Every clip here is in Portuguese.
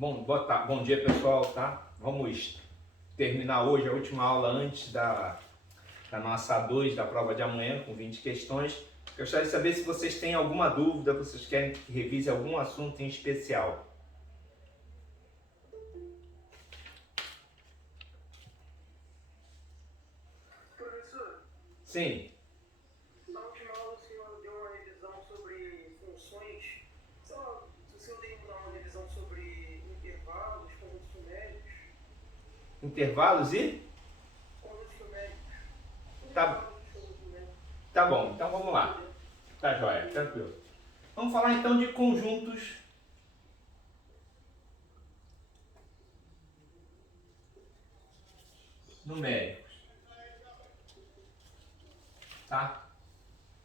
Bom dia, pessoal, tá? Vamos terminar hoje a última aula antes da nossa A2 da prova de amanhã, com 20 questões. Gostaria de saber se vocês têm alguma dúvida, vocês querem que revise algum assunto em especial. Professor, Sim. na última aula o senhor deu uma revisão sobre funções. Só se o senhor tem que dar uma revisão sobre intervalos, conjuntos numéricos. Intervalos e? Conjuntos numéricos. Tá, Intervalos de conjuntos numéricos. tá bom, então vamos lá. Tá joia, tranquilo. Vamos falar então de conjuntos numéricos. Tá?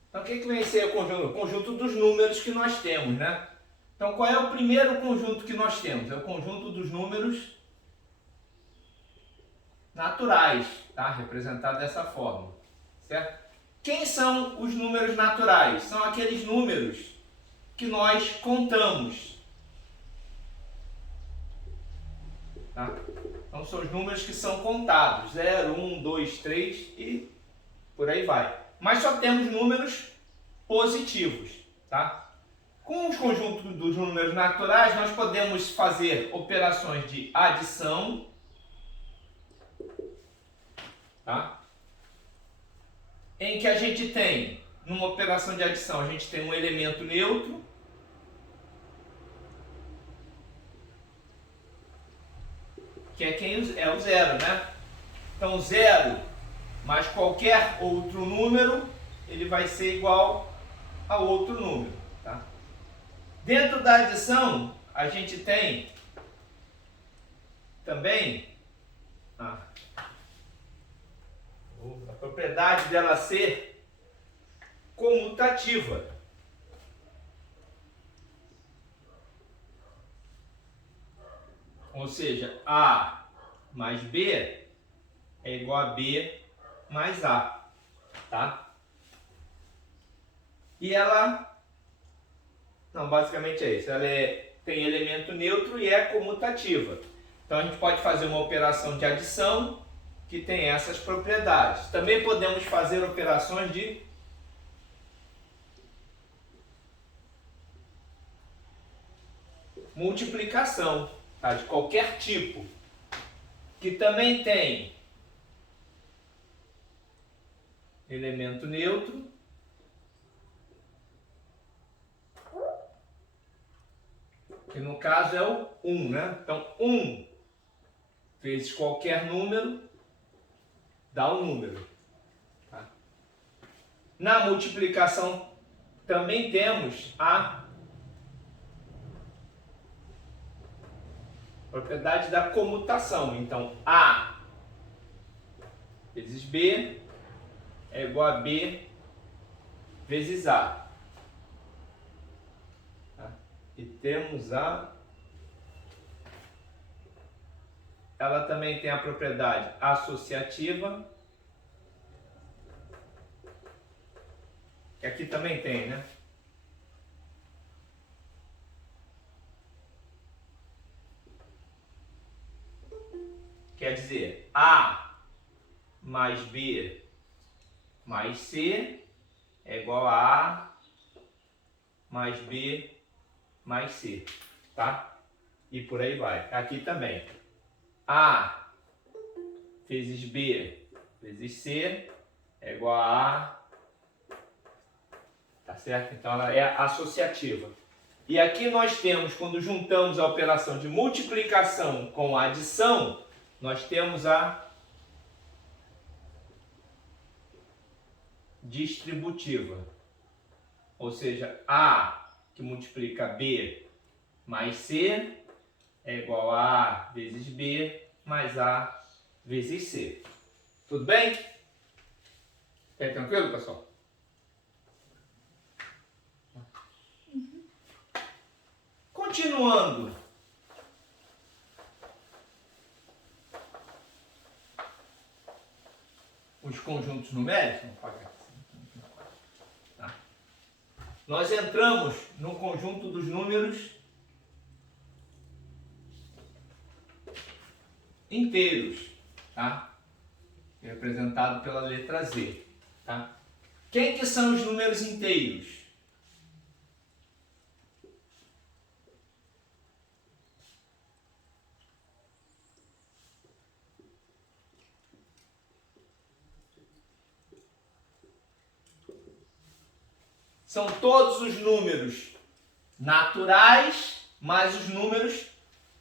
Então, o que vem a ser o conjunto? O conjunto dos números que nós temos, né? Então, qual é o primeiro conjunto que nós temos? É o conjunto dos números naturais, tá? Representado dessa forma, certo? Quem são os números naturais? São aqueles números que nós contamos, tá? Então, são os números que são contados, 0, 1, 2, 3 e por aí vai. Mas só temos números positivos, tá? Com os conjuntos dos números naturais, nós podemos fazer operações de adição, tá? Em que a gente tem, numa operação de adição, a gente tem um elemento neutro, que é o zero, né? Então, zero mais qualquer outro número, ele vai ser igual a outro número, tá? Dentro da adição, a gente tem também a propriedade dela ser comutativa. Ou seja, A mais B é igual a B mais A, tá? E ela, não, basicamente é isso, ela tem elemento neutro e é comutativa. Então a gente pode fazer uma operação de adição que tem essas propriedades. Também podemos fazer operações de multiplicação, tá? De qualquer tipo, que também tem elemento neutro que no caso é o 1, né? Então 1 vezes qualquer número dá um número, tá? Na multiplicação também temos a propriedade da comutação. Então A vezes B é igual a B vezes A. Tá? E temos ela também tem a propriedade associativa, que aqui também tem, né? Quer dizer, A mais B mais C é igual a A mais B mais C, tá? E por aí vai. Aqui também. A vezes B vezes C é igual a A, tá certo? Então ela é associativa. E aqui nós temos, quando juntamos a operação de multiplicação com a adição, nós temos a distributiva. Ou seja, A que multiplica B mais C é igual a A vezes B mais A vezes C. Tudo bem? É tranquilo, pessoal? Continuando. Os conjuntos numéricos, vamos apagar aqui. Tá. Nós entramos no conjunto dos números inteiros, tá? Representado pela letra Z, tá? Quem que são os números inteiros? São todos os números naturais mais os números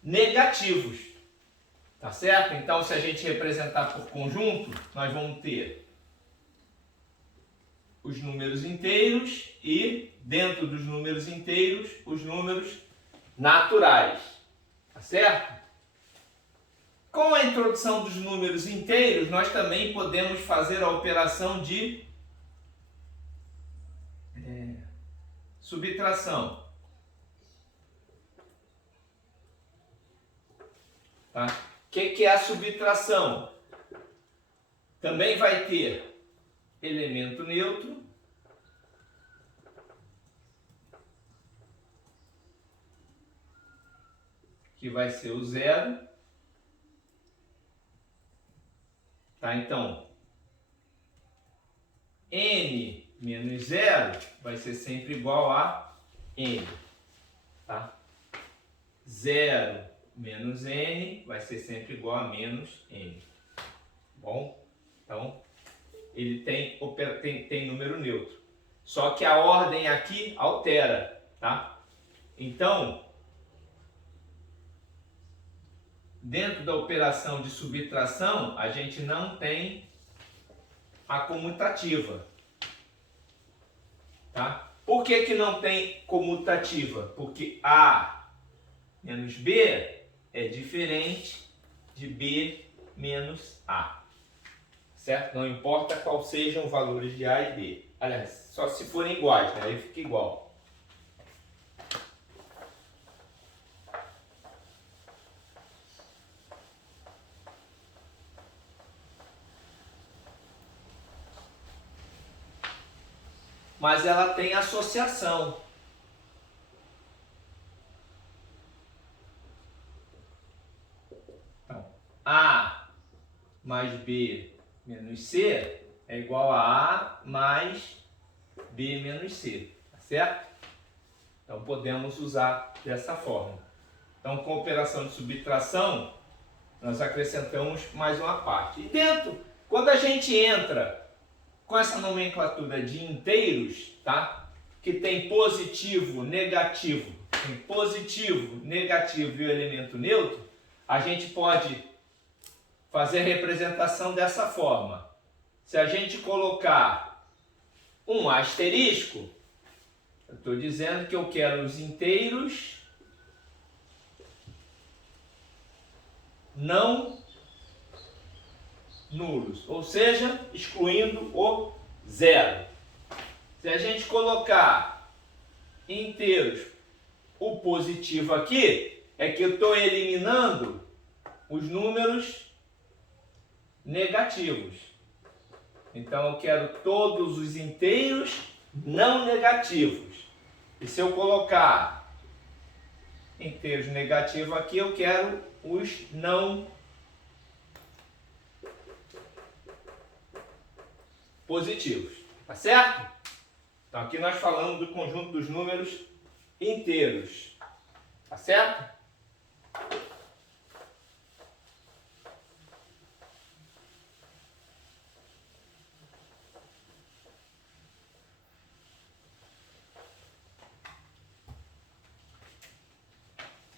negativos, tá certo? Então, se a gente representar por conjunto, nós vamos ter os números inteiros e, dentro dos números inteiros, os números naturais, tá certo? Com a introdução dos números inteiros, nós também podemos fazer a operação de subtração. Tá? O que é a subtração? Também vai ter elemento neutro, que vai ser o zero. Tá? Então, n menos zero vai ser sempre igual a n. Tá? 0 menos n vai ser sempre igual a menos n. Bom? Então, ele tem número neutro. Só que a ordem aqui altera, tá? Então, dentro da operação de subtração, a gente não tem a comutativa, tá? Por que que não tem comutativa? Porque A menos B é diferente de B menos A, certo? Não importa qual sejam os valores de A e B. Aliás, só se forem iguais, né? Aí fica igual. Mas ela tem associação. Então, A mais B menos C é igual a A mais B menos C, tá certo? Então podemos usar dessa forma. Então, com a operação de subtração, nós acrescentamos mais uma parte. E dentro, quando a gente entra com essa nomenclatura de inteiros, tá? Que tem positivo, negativo, tem positivo, negativo e o elemento neutro, a gente pode fazer a representação dessa forma. Se a gente colocar um asterisco, eu estou dizendo que eu quero os inteiros não nulos, ou seja, excluindo o zero. Se a gente colocar inteiros o positivo aqui, é que eu estou eliminando os números negativos. Então eu quero todos os inteiros não negativos. E se eu colocar inteiros negativos aqui, eu quero os não positivos, tá certo? Então aqui nós falamos do conjunto dos números inteiros, tá certo?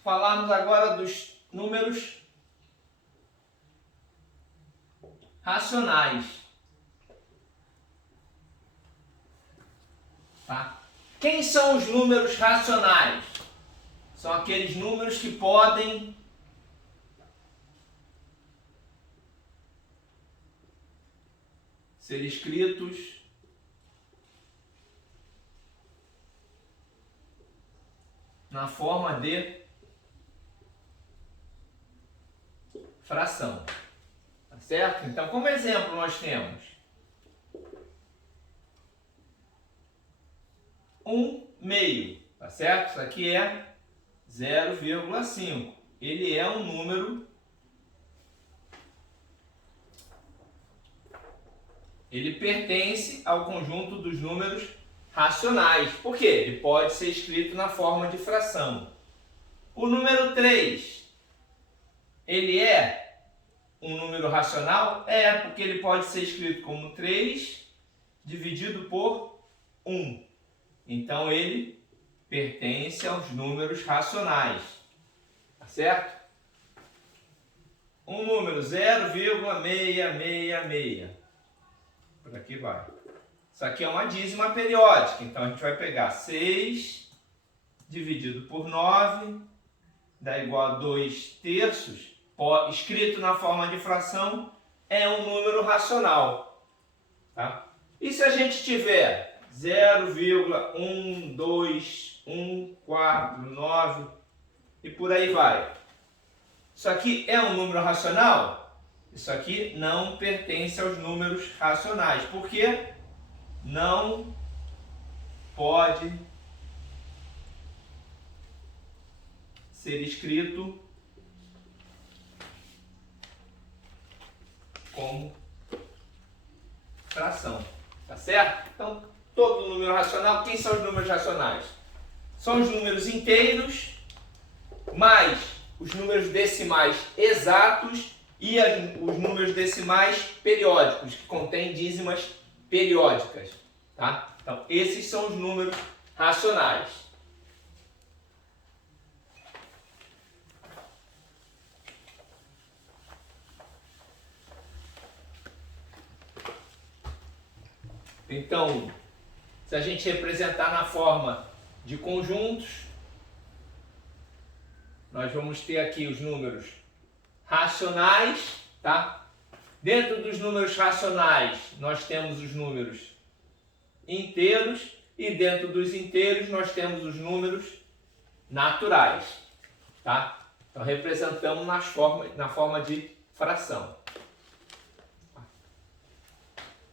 Falarmos agora dos números racionais. Tá? Quem são os números racionais? São aqueles números que podem ser escritos na forma de fração. Tá certo? Então, como exemplo, nós temos 1/2, tá certo? Isso aqui é 0,5. Ele é um número ele pertence ao conjunto dos números racionais. Por quê? Ele pode ser escrito na forma de fração. O número 3, ele é um número racional? É, porque ele pode ser escrito como 3 dividido por 1. Então, ele pertence aos números racionais. Tá certo? Um número 0,666. Por aqui vai. Isso aqui é uma dízima periódica. Então, a gente vai pegar 6 dividido por 9, dá igual a 2 terços. Escrito na forma de fração, é um número racional. Tá? E se a gente tiver 0,12149 e por aí vai? Isso aqui é um número racional? Isso aqui não pertence aos números racionais. Por quê? Não pode ser escrito como fração. Tá certo? Então, todo número racional, quem são os números racionais? São os números inteiros, mais os números decimais exatos e os números decimais periódicos, que contêm dízimas periódicas. Tá? Então, esses são os números racionais. Então, se a gente representar na forma de conjuntos, nós vamos ter aqui os números racionais, tá? Dentro dos números racionais, nós temos os números inteiros e dentro dos inteiros nós temos os números naturais, tá? Então, representamos na forma de fração.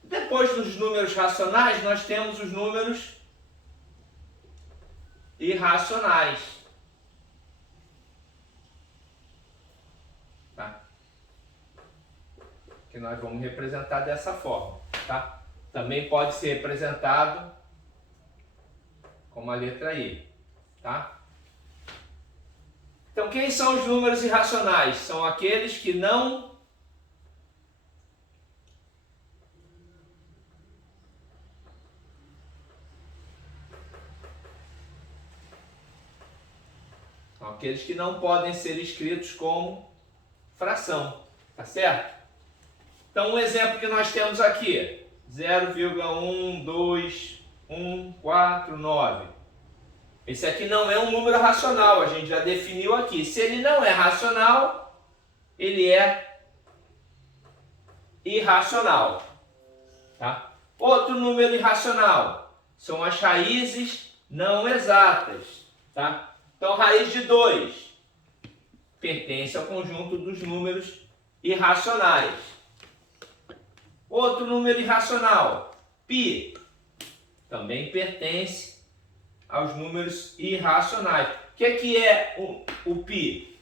Depois dos números racionais, nós temos os números irracionais. Tá? Que nós vamos representar dessa forma. Tá? Também pode ser representado com a letra I. Tá? Então, quem são os números irracionais? São aqueles que não podem ser escritos como fração, tá certo? Então, um exemplo que nós temos aqui, 0,12149. Esse aqui não é um número racional, a gente já definiu aqui. Se ele não é racional, ele é irracional. Tá? Outro número irracional são as raízes não exatas. Tá? Então, raiz de 2 pertence ao conjunto dos números irracionais. Outro número irracional, π, também pertence aos números irracionais. O que é o π?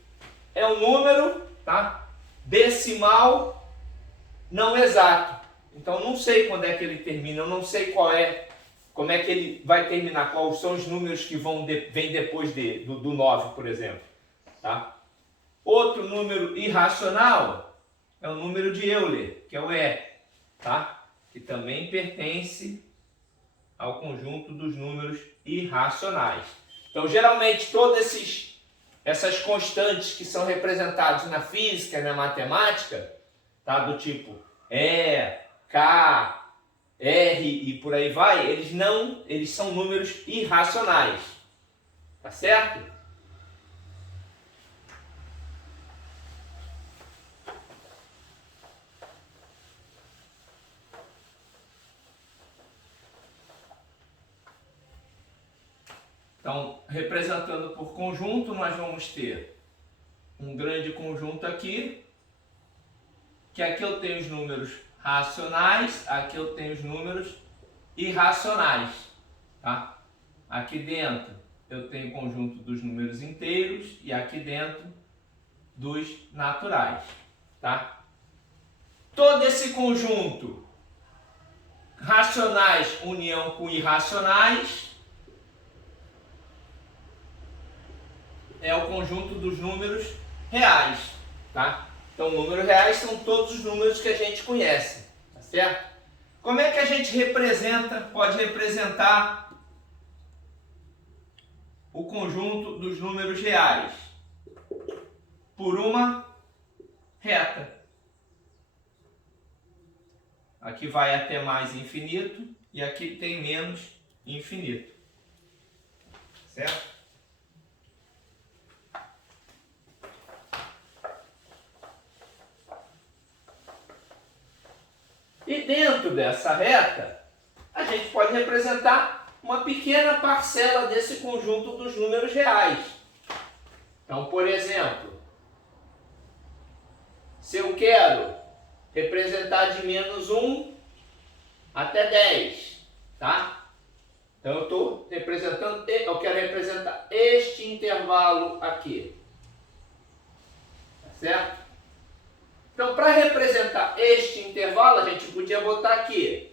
É um número, tá, decimal não exato. Então, não sei quando é que ele termina, eu não sei como é que ele vai terminar, quais são os números que vêm depois do 9, por exemplo. Tá? Outro número irracional é o número de Euler, que é o E, tá? Que também pertence ao conjunto dos números irracionais. Então, geralmente, todas essas constantes que são representadas na física e na matemática, tá? Do tipo E, K, R e por aí vai, eles são números irracionais. Tá certo? Então, representando por conjunto, nós vamos ter um grande conjunto aqui, que aqui eu tenho os números racionais, aqui eu tenho os números irracionais. Tá? Aqui dentro eu tenho o conjunto dos números inteiros e aqui dentro dos naturais. Tá? Todo esse conjunto racionais união com irracionais é o conjunto dos números reais, tá? Então, números reais são todos os números que a gente conhece, tá certo? Como é que a gente representa, pode representar o conjunto dos números reais? Por uma reta. Aqui vai até mais infinito e aqui tem menos infinito. Certo? E dentro dessa reta, a gente pode representar uma pequena parcela desse conjunto dos números reais. Então, por exemplo, se eu quero representar de menos 1 até 10, tá? Então eu estou representando, eu quero representar este intervalo aqui, tá certo? Então, para representar este intervalo, a gente podia botar aqui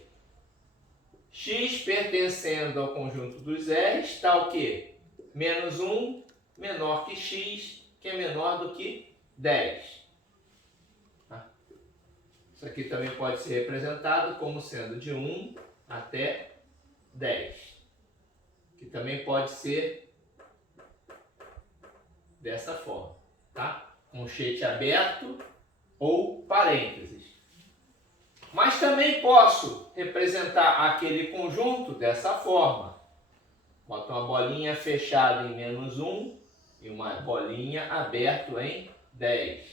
x pertencendo ao conjunto dos R's, está o quê? Menos 1 menor que x, que é menor do que 10. Isso aqui também pode ser representado como sendo de 1 até 10. Que também pode ser dessa forma, tá? Conchete aberto ou parênteses. Mas também posso representar aquele conjunto dessa forma. Boto uma bolinha fechada em menos 1 e uma bolinha aberta em 10.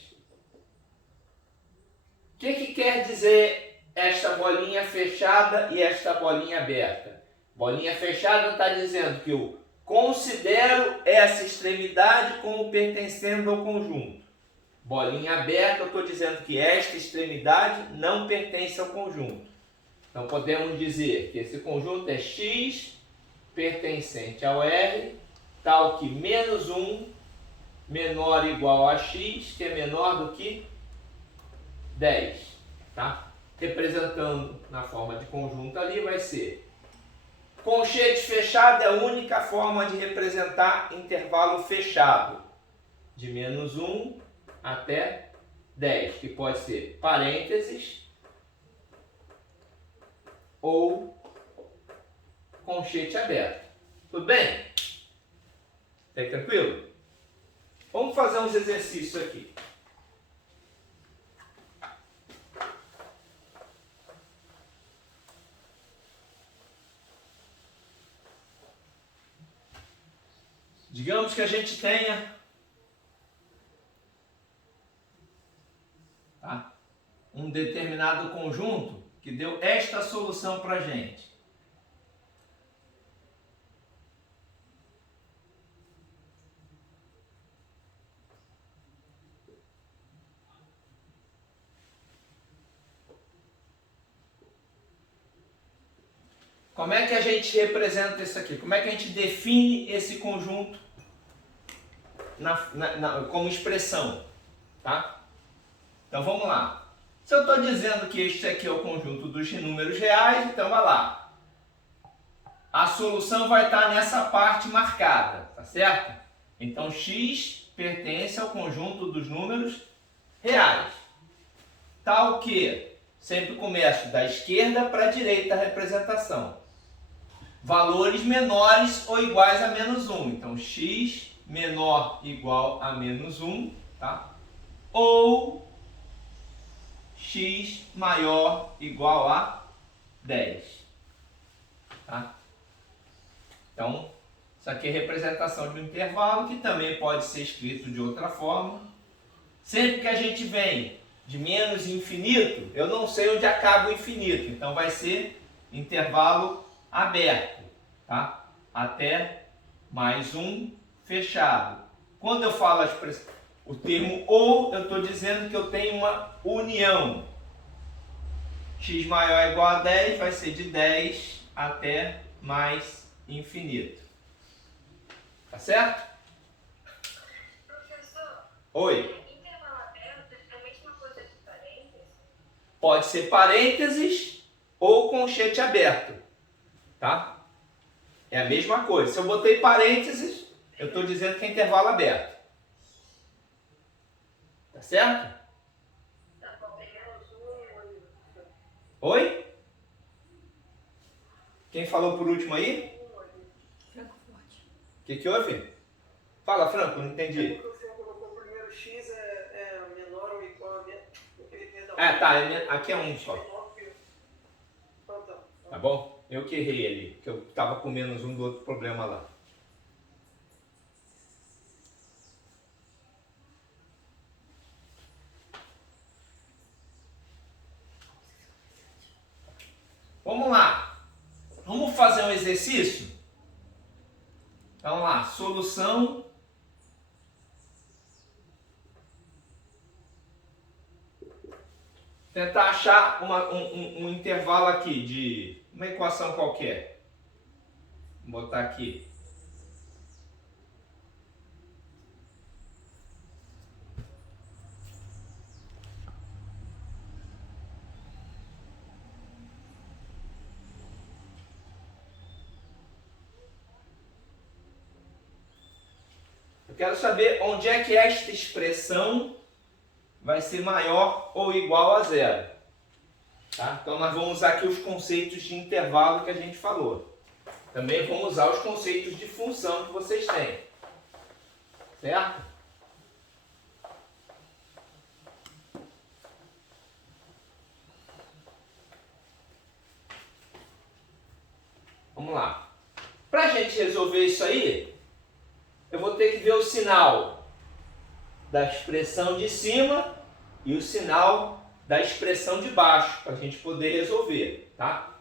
O que quer dizer esta bolinha fechada e esta bolinha aberta? Bolinha fechada está dizendo que eu considero essa extremidade como pertencendo ao conjunto. Bolinha aberta, eu estou dizendo que esta extremidade não pertence ao conjunto. Então podemos dizer que esse conjunto é x pertencente ao R, tal que menos 1 menor ou igual a x, que é menor do que 10, tá? Representando na forma de conjunto ali vai ser conchete fechado é a única forma de representar intervalo fechado de menos 1 até 10, que pode ser parênteses ou conchete aberto. Tudo bem? Tá aí tranquilo? Vamos fazer uns exercícios aqui. Digamos que a gente tenha um determinado conjunto que deu esta solução para a gente. Como é que a gente representa isso aqui? Como é que a gente define esse conjunto como expressão? Tá? Então vamos lá. Se eu estou dizendo que este aqui é o conjunto dos números reais, então vai lá. A solução vai estar nessa parte marcada, tá certo? Então x pertence ao conjunto dos números reais. Tal que sempre começo da esquerda para a direita a representação. Valores menores ou iguais a menos 1. Então x menor igual a menos 1, tá? Ou x maior igual a 10. Tá? Então, isso aqui é representação de um intervalo que também pode ser escrito de outra forma. Sempre que a gente vem de menos infinito, eu não sei onde acaba o infinito. Então vai ser intervalo aberto, tá? Até mais um fechado. Quando eu falo o termo ou, eu estou dizendo que eu tenho uma união. X maior ou igual a 10 vai ser de 10 até mais infinito. Tá certo? Professor, Oi. intervalo aberto é a mesma coisa de parênteses? Pode ser parênteses ou colchete aberto, tá? É a mesma coisa. Se eu botei parênteses, eu estou dizendo que é intervalo aberto. Tá certo? Oi? Quem falou por último aí? Francoforte. O que houve? Fala, Franco, não entendi. Você colocou o primeiro x é menor ou igual a perdão. Ah, tá. Aqui é um só. Tá. Tá bom? Eu que errei ali, que eu estava com menos um do outro problema lá. Vamos lá. Vamos fazer um exercício? Então lá, solução. Tentar achar um intervalo aqui de uma equação qualquer. Vou botar aqui. Eu quero saber onde é que esta expressão vai ser maior ou igual a zero. Tá? Então nós vamos usar aqui os conceitos de intervalo que a gente falou. Também vamos usar os conceitos de função que vocês têm. Certo? Vamos lá. Para a gente resolver isso aí, eu vou ter que ver o sinal da expressão de cima e o sinal da expressão de baixo, para a gente poder resolver, tá?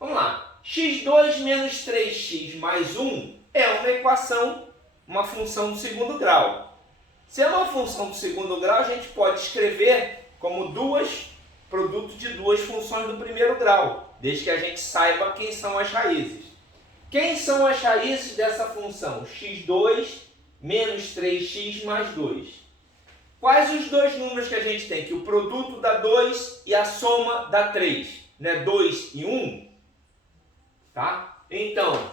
Vamos lá. x2 menos 3x mais 1 é uma equação, uma função do segundo grau. Se é uma função do segundo grau, a gente pode escrever como produto de duas funções do primeiro grau, desde que a gente saiba quem são as raízes. Quem são as raízes dessa função? x2 menos 3x mais 2. Quais os dois números que a gente tem? Que o produto dá 2 e a soma dá 3. Né? 2 e 1. Tá? Então,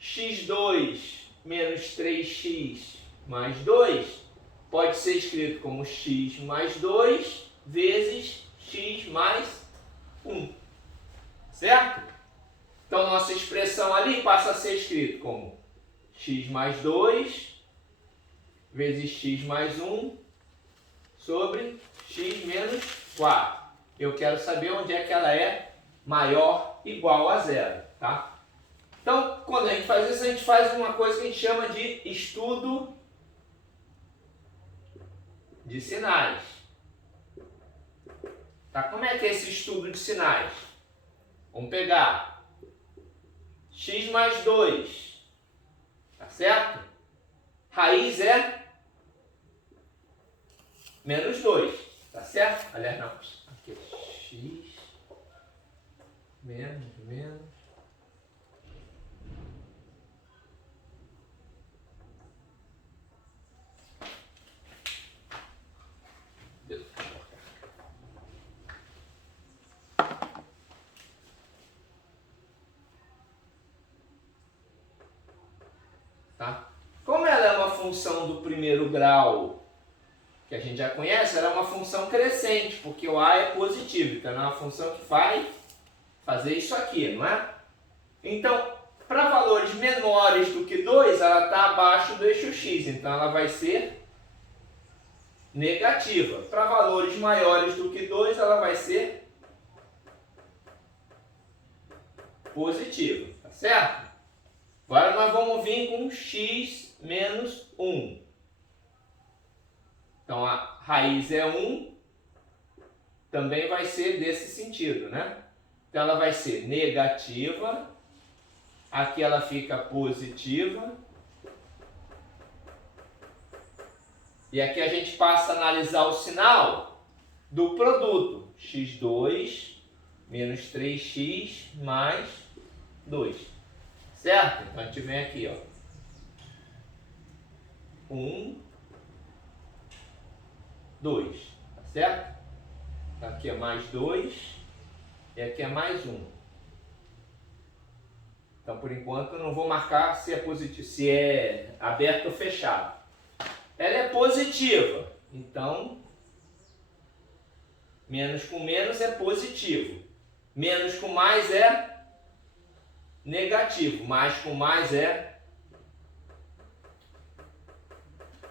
x2 menos 3x mais 2 pode ser escrito como x mais 2 vezes x mais 1. Certo? Então, nossa expressão ali passa a ser escrito como x mais 2 vezes x mais 1 sobre x menos 4. Eu quero saber onde é que ela é maior ou igual a zero. Tá? Então, quando a gente faz isso, a gente faz uma coisa que a gente chama de estudo de sinais. Tá? Como é que é esse estudo de sinais? Vamos pegar x mais 2, tá certo? Raiz é menos 2, tá certo? Aliás, não, aqui é x menos. Tá? Como ela é uma função do primeiro grau, que a gente já conhece, ela é uma função crescente, porque o a é positivo, então ela é uma função que vai fazer isso aqui, não é? Então, para valores menores do que 2, ela está abaixo do eixo x, então ela vai ser negativa. Para valores maiores do que 2, ela vai ser positiva, tá certo? Agora nós vamos vir com x menos 1. Então a raiz é 1, também vai ser desse sentido, né? Então ela vai ser negativa, aqui ela fica positiva, e aqui a gente passa a analisar o sinal do produto, x2 menos 3x mais 2, certo? Então a gente vem aqui, ó, 1, 2, tá certo? Aqui é mais 2, e aqui é mais 1. Então, por enquanto, eu não vou marcar se é positivo, se é aberto ou fechado. Ela é positiva, então menos com menos é positivo. Menos com mais é negativo. Mais com mais é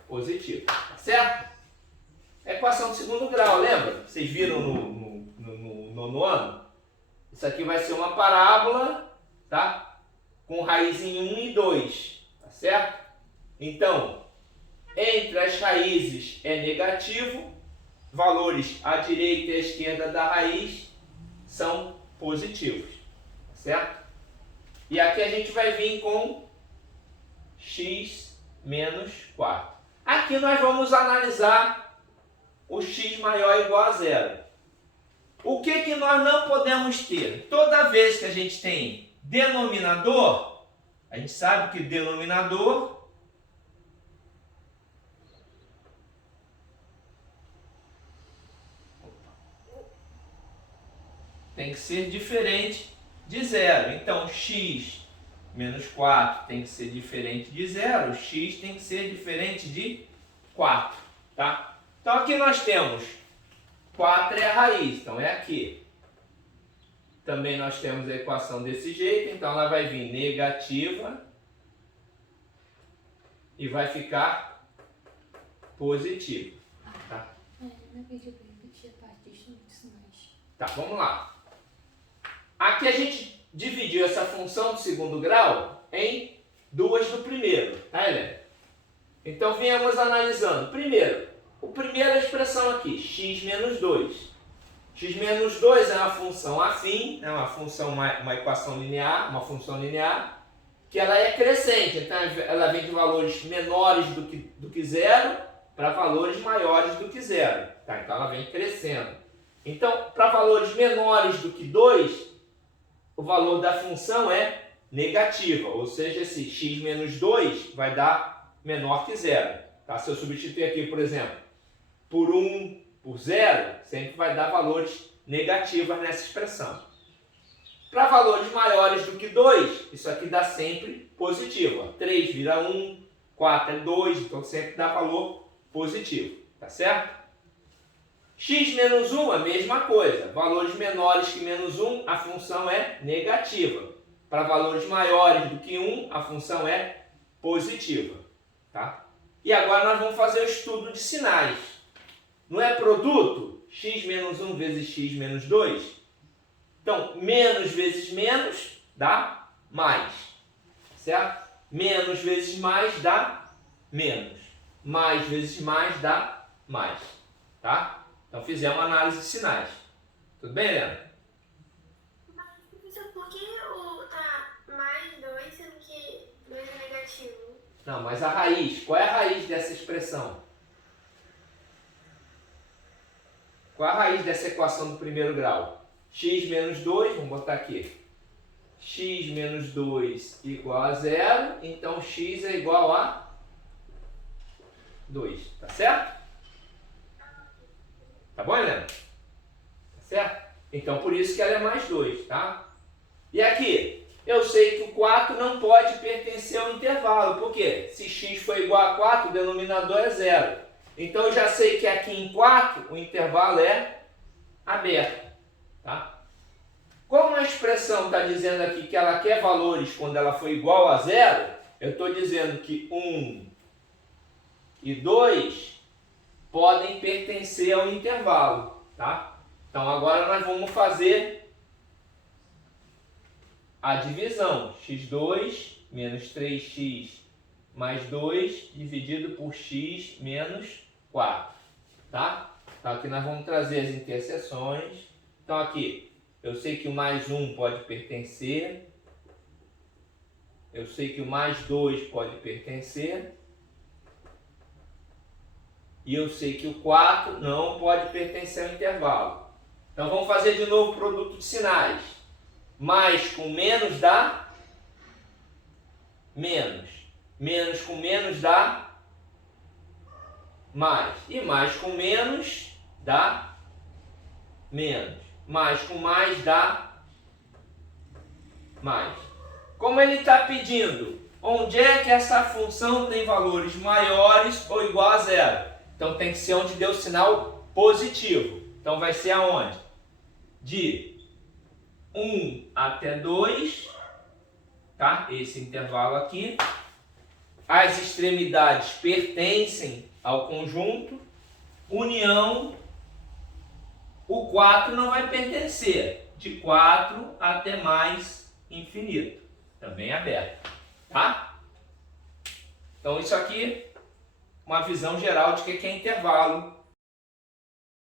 positivo. Tá certo? Equação de segundo grau, lembra? Vocês viram no nono ano? Isso aqui vai ser uma parábola, tá? Com raiz em 1 e 2. Tá certo? Então, entre as raízes é negativo, valores à direita e à esquerda da raiz são positivos, certo? E aqui a gente vai vir com x menos 4. Aqui nós vamos analisar o x maior ou igual a zero. O que nós não podemos ter? Toda vez que a gente tem denominador, a gente sabe que denominador tem que ser diferente de zero. Então, x menos 4 tem que ser diferente de zero. X tem que ser diferente de 4. Tá? Então, aqui nós temos 4 é a raiz. Então, é aqui. Também nós temos a equação desse jeito. Então, ela vai vir negativa e vai ficar positiva. Tá? Não pediu para repetir a parte dos sinais. Tá, vamos lá. Aqui a gente dividiu essa função do segundo grau em duas do primeiro, tá, Helena? Então, viemos analisando. Primeiro, a primeira expressão aqui, x menos 2. X menos 2 é uma função afim, é uma função, uma equação linear, uma função linear, que ela é crescente. Então, ela vem de valores menores do que zero para valores maiores do que zero. Tá? Então, ela vem crescendo. Então, para valores menores do que 2, o valor da função é negativa, ou seja, esse x menos 2 vai dar menor que zero. Tá? Se eu substituir aqui, por exemplo, por 1, por 0, sempre vai dar valores negativos nessa expressão. Para valores maiores do que 2, isso aqui dá sempre positivo. 3 vira 1, 4 é 2, então sempre dá valor positivo. Tá certo? X menos 1, a mesma coisa. Valores menores que menos 1, a função é negativa. Para valores maiores do que 1, a função é positiva. Tá? E agora nós vamos fazer o estudo de sinais. Não é produto? X menos 1 vezes x menos 2. Então, menos vezes menos dá mais. Certo? Menos vezes mais dá menos. Mais vezes mais dá mais. Tá? Então, fizemos uma análise de sinais. Tudo bem, Helena? Mas, professor, por que tá mais 2 sendo que 2 é negativo? Não, mas a raiz. Qual é a raiz dessa expressão? Qual é a raiz dessa equação do primeiro grau? X menos 2, vamos botar aqui. X menos 2 igual a 0. Então, x é igual a 2. Tá certo? Tá bom, Helena? Tá certo? Então, por isso que ela é mais 2, tá? E aqui, eu sei que o 4 não pode pertencer ao intervalo. Por quê? Se x for igual a 4, o denominador é 0. Então, eu já sei que aqui em 4, o intervalo é aberto, tá? Como a expressão está dizendo aqui que ela quer valores quando ela for igual a 0, eu estou dizendo que 1 e 2 podem pertencer ao intervalo, tá? Então, agora nós vamos fazer a divisão. x2 menos 3x mais 2 dividido por x menos 4, tá? Então, aqui nós vamos trazer as interseções. Então, aqui, eu sei que o mais 1 pode pertencer. Eu sei que o mais 2 pode pertencer. E eu sei que o 4 não pode pertencer ao intervalo. Então, vamos fazer de novo o produto de sinais. Mais com menos dá menos. Menos com menos dá mais. E mais com menos dá menos. mais com mais dá mais. Como ele está pedindo, onde é que essa função tem valores maiores ou igual a zero? Então tem que ser onde deu sinal positivo. Então vai ser aonde? De 1 até 2, tá? Esse intervalo aqui. As extremidades pertencem ao conjunto. União, o 4 não vai pertencer. De 4 até mais infinito. Também aberto. Tá? Então isso aqui, uma visão geral de que é intervalo